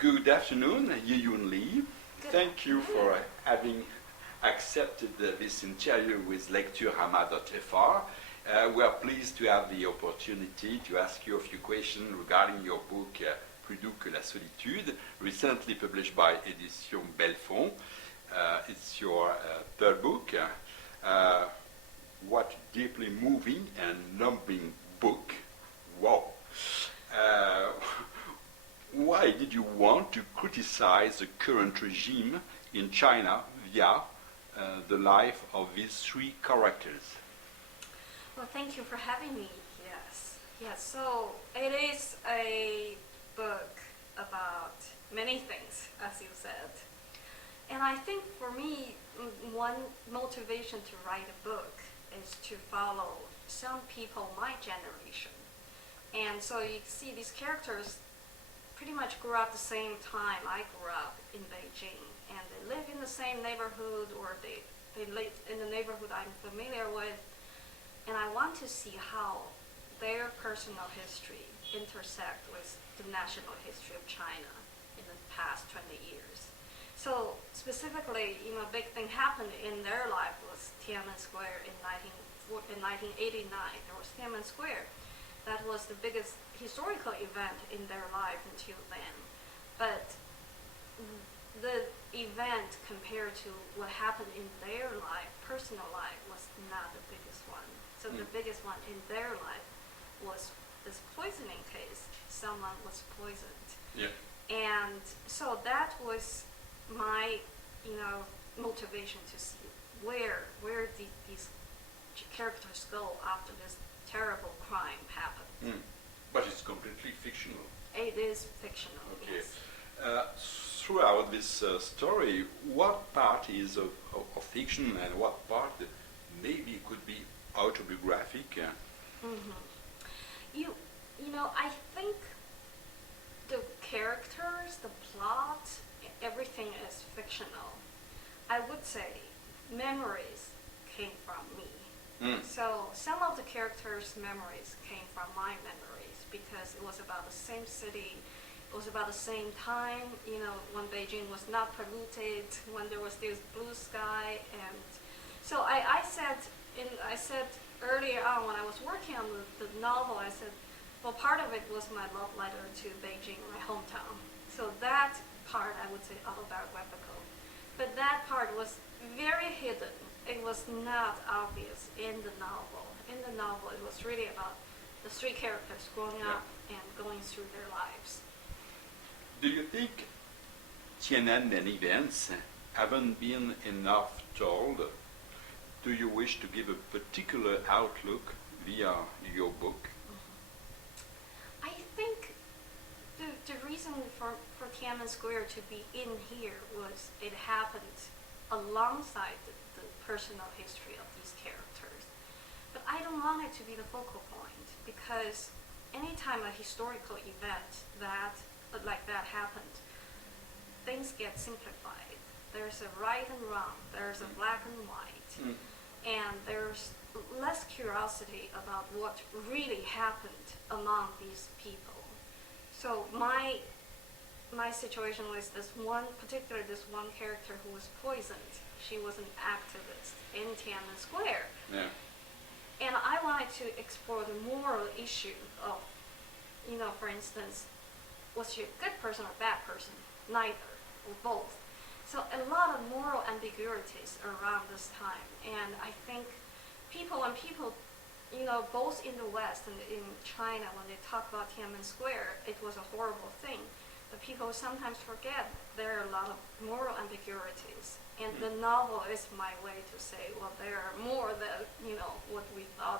Good afternoon, Yiyun LI. Thank you for having accepted this interview with lecturama.fr. We are pleased to have the opportunity to ask you a few questions regarding your book Plus doux que la solitude, recently published by Édition Belfond. It's your third book. What deeply moving and numbing book. Wow. Why did you want to criticize the current regime in China via the life of these three characters? Well, thank you for having me. Yes. So it is a book about many things, as you said. And I think for me, one motivation to write a book is to follow some people my generation. And so you see these characters pretty much grew up the same time I grew up in Beijing, and they live in the same neighborhood, or they live in the neighborhood I'm familiar with, and I want to see how their personal history intersect with the national history of China in the past 20 years. So specifically, a big thing happened in their life was Tiananmen Square in 1989. There was Tiananmen Square. That was the biggest historical event in their life until then. But the event compared to what happened in their life, personal life, was not the biggest one. So the biggest one in their life was this poisoning case. Someone was poisoned. Yeah. And so that was my, motivation to see where these characters go after this terrible crime happened. But it's completely fictional. It is fictional, okay. Yes. Throughout this story, what part is of fiction and what part maybe could be autobiographic? I think the characters, the plot, everything is fictional. I would say memories came from me. So some of the characters' memories came from my memories because it was about the same city, it was about the same time, when Beijing was not polluted, when there was this blue sky. And so I said earlier on when I was working on the novel, I said, well, part of it was my love letter to Beijing, my hometown. So that part I would say autobiographical. But that part was very hidden. It was not obvious in the novel. In the novel, it was really about the three characters growing up and going through their lives. Do you think Tiananmen events haven't been enough told? Do you wish to give a particular outlook via your book? I think the reason for Tiananmen Square to be in here was it happened alongside the personal history of these characters. But I don't want it to be the focal point because anytime a historical event like that happened, things get simplified. There's a right and wrong, there's a black and white, and there's less curiosity about what really happened among these people. So my situation was this one character who was poisoned. She was an activist in Tiananmen Square. Yeah. And I wanted to explore the moral issue of, for instance, was she a good person or a bad person? Neither, or both. So a lot of moral ambiguities around this time. And I think when people, both in the West and in China, when they talk about Tiananmen Square, it was a horrible thing. But people sometimes forget there are a lot of moral ambiguities. And the novel is my way to say, well, there are more than, what we thought